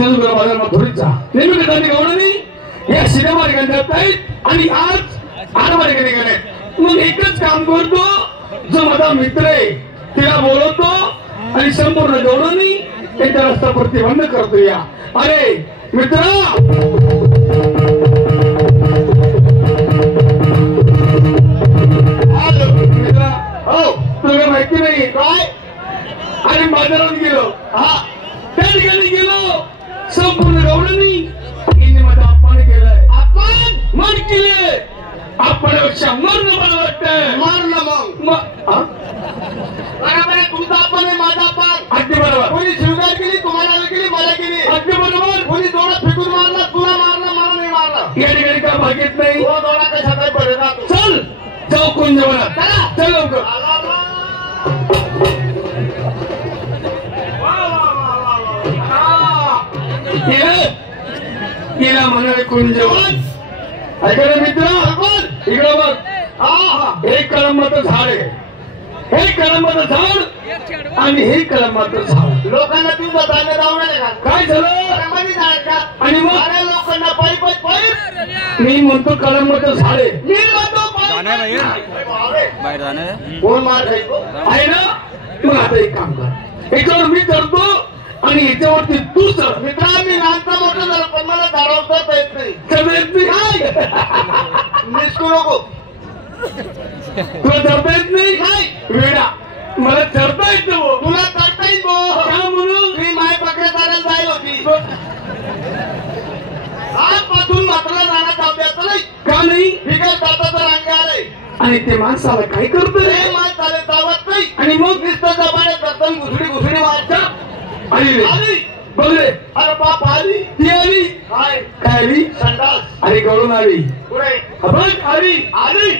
तुला बाजार मथुरीचा नेहमी त्यांनी गवळणी या सिनेमा जात आहेत आणि आज आरमार्गाने गेले. मग एकच काम करतो, जो माझा मित्र आहे तिला बोलवतो आणि संपूर्ण गवळणी त्यांचा रस्ता प्रतिबंध करतो. या अरे मित्रा, हो तुला माहिती नाही काय? आणि बाजारात गेलो, हा त्या ठिकाणी गेलो, संपूर्ण गवळणी हिने माझा अपमान केलाय. अपमान मन केले. अपमानापेक्षा मरण मला वाटतं. मारलं मग बरोबर आहे. तुमचा अपमान आहे, माझा अपमान. अगदी बरोबर. कोणी स्वीकार केली, तुम्हाला केली, मला केली. अगदी बरोबर. कोणी दोडा फेकून मारला, तुला मारला, मला नाही मारला. या ठिकाणी काय भागीत नाही. दोडा कशा काय पडत. चल जाऊ कोण जेवणात. चल लवकर. केला म्हणाले कोण जेवण. ऐका मित्र, इकडं बघ. हे कळंबाचं झाड आहे, हे कळंबाचं झाड आणि हे कळंबाचं झाड. लोकांना तुझं जाणं जाऊ काय झालं आणि मग लोकांना पाईप मी म्हणतो कळंबाचं झाड आहे. मी म्हणतो कोण मार आहे ना. मग आता एक काम कर, याच्यावर मी करतो आणि याच्यावरती तू चढ. मित्रा मी नाचता मोठं झालं पण मला धारावता येत नाही. निसकू नको. तुला चढता येत नाही वेडा. मला चढता येत तुला चढता येईल म्हणून मी माय पकडे चालायला जाईल होती. आजपासून मात्र जाणार ताब्यात नाही का नाही. बिगर जाता तर अंगे आलंय आणि ते माणसाला काय करतोय. माणस चालेल तावत नाही आणि मग नुसतं जबाने करतात घुसडी मारतात. आली बघले. अरे बाप आली, ती आली काय आली संडास. अरे गळून आली पुढे आली आली.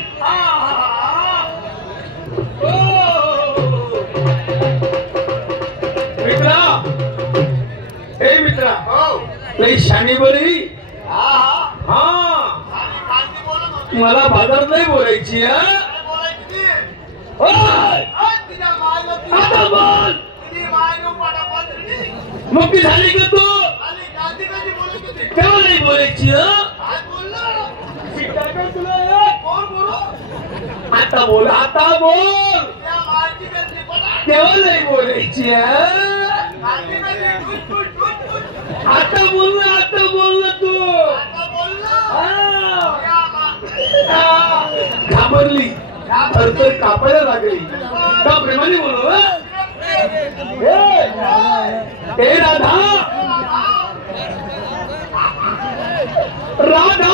मित्रा, हे मित्रा, लई शानी बरी. हा मला बाजारात नाही बोलायची. आता बोल. मग ती झाली का तू तेव्हा नाही बोलायची. आता बोल, आता बोल. तेव्हा नाही बोलायची. आता बोल ना, आता बोल ना तू. घाबरली, थरथर कापायला लागली. का प्रेमाने बोलू. हे राधा, राधा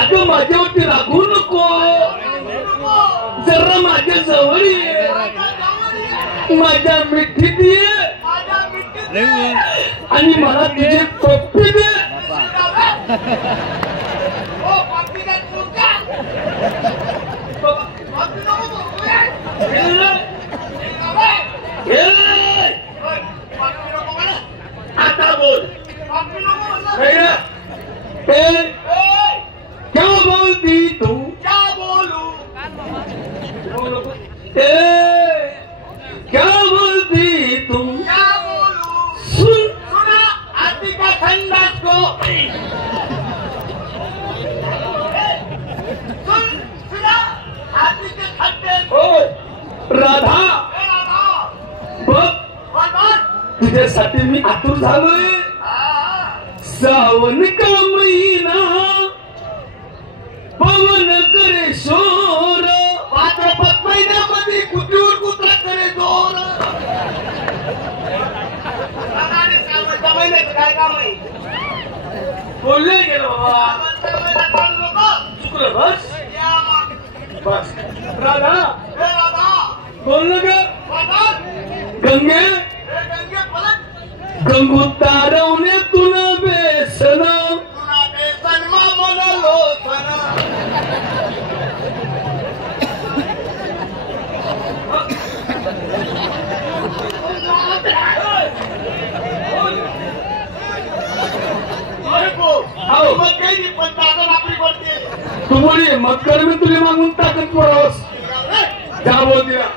अगं माझ्यावरती रागू नको. जरा माझ्या जवळ ये, माझ्या मिठीत ये आणि मला तुझी पप्पी दे. आता बोल. क्या बोलती तू. क्या बोलू. क्या बोलती तू. क्या बोलू. सुना आती का ठंडास को. सुना आती के खड्डे को. राधा बघ तुझ्यासाठी मी आतुर झालोय. सावन का महिना पवन करे शोर. भाद्रपद महिन्यामध्ये कुत्रीवर कुत्रा करे जोर. महिन्याचं काय काम आहे. बोलले गेलो बाबा. चुकलं बस बस. राधा बोल ग. गंगे गंगू तारवणे तुला बेसन. तुला बेसन मामला लोचन. तू बोलिये मग कर मी तुला मागून टाकत पडावस. जा बोल दिला.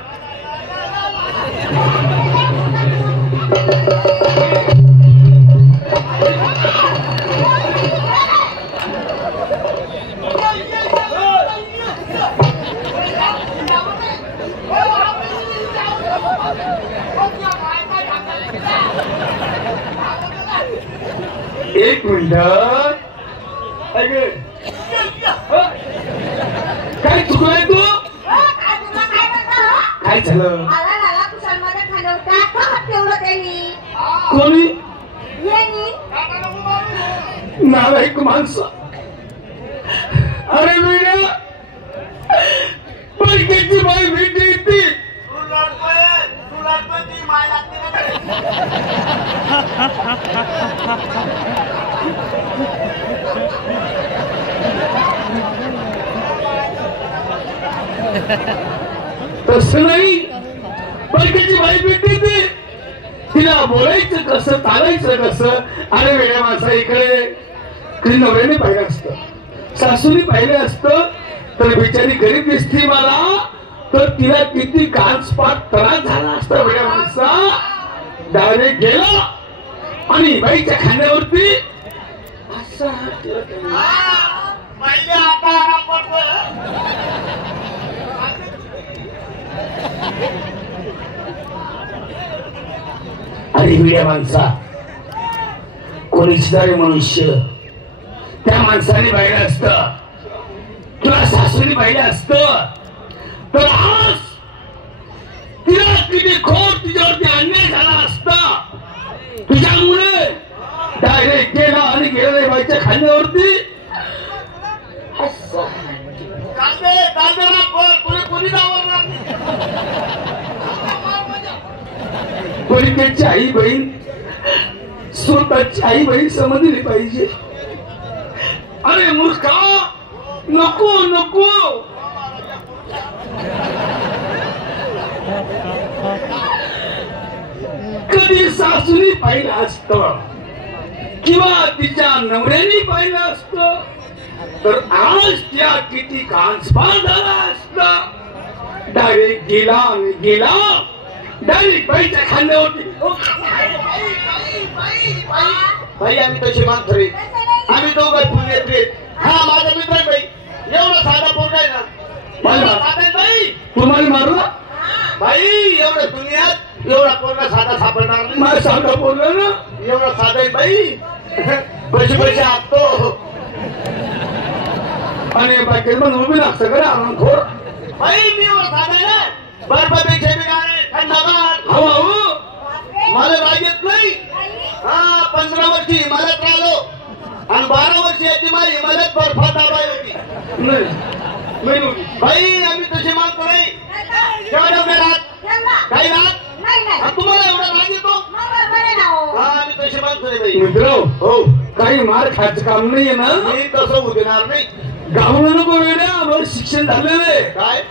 एक मिनिट काय चुकलाय तू काय झालं कोणी नालायक माणसं अरे वेड्या परकेची बाई भेटी येते तसं नाही परकेची बाई भेटी येते तिला बोलायचं कसं चालायचं कसं अरे वेड्या माणसा इकडे नवऱ्याने पाहिलं असतं सासूने पाहिलं असतं तर बिचारी गरीब दिसती मला तर तिला किती गाजपाट त्रास झाला असता वेड्या माणसा डायरेक्ट गेला आणि बाईच्या खांद्यावरती असं अरे वेड्या माणसा कोणीचदारी मनुष्य त्या माणसाने पाहिलं असतं तुला सासूने पाहिलं असतं तर आज तिला किती खोट तिच्यावरती अन्याय झाला असता तुझ्यामुळे डायरेक्ट गेला आणि गेला बाईच्या खांद्यावरती कोणीची आई बहीण स्वतःची आई बहीण समजली पाहिजे अरे मूर्खा नको नको कधी सासूनी पाहिलं असतं किंवा तिच्या नवऱ्याने पाहिलं असतं तर आज त्या किती कांसपान झाला असता डायरेक्ट गेला आणि गेला डायरेक्ट बाईच्या खांद्यावरती भाई आम्ही तशी मानतो रे आम्ही दोघं पुण्यात रे हा माझा मित्र आहे बाई एवढा साधा पोरगा आहे ना बाई तुम्हाला मारू भाई एवढं दुनियात एवढा पोरगा साधा सापडणार नाही मला साधा बोलला ना एवढा साधा आहे बाई पैसे पैसे असतो आणि बाकी पण उभी लागतं का आरामखोर भाई मी एवढा साधा आहे ना बर्फापेक्षा मी गाणे थंडगार हो हो मला राग येत नाही हा 15 वर्षी हिमालयात राहिलो आणि 12 वर्षी याची माझी हिमालयात बर्फात दाबाई होती नाही भाई आम्ही तशी मानतो नाही काही रात तुम्हाला एवढा राग येतो हा आम्ही तशी मानतो नाही बाई मित्र हो काही मार खायचं काम नाहीये ना मी तसं होऊ देणार नाही गावला नको वेळा आम्हाला शिक्षण झालेलं आहे काय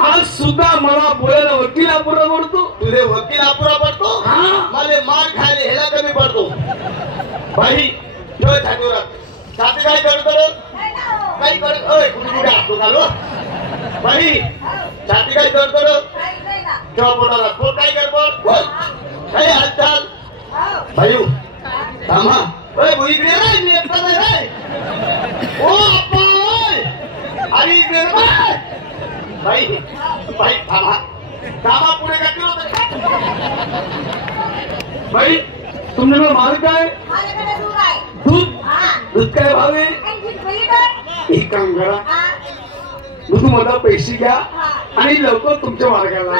आज सुद्धा मला बोलायला वकील अपुरा पडतो तुझे वकील अपुरा पडतो हा मला मार खायला ह्याला कमी पडतो बाई ठेव छातीवर छाती काय करतो काही करत कुठे असतो चालू बाई छाती काय करतो ठेवा पोटाला पोट काय कर काय हालचाल बाई थांबा इकडे ओ अप्पा अरे इकडे बाई बाई थांबा थांबा पुढे काय बाई तुमच्याकडे माल काय दूध दूध काय भाव आहे एक काम करा दूध मला पैसे घ्या आणि लवकर तुमच्या मार्गाला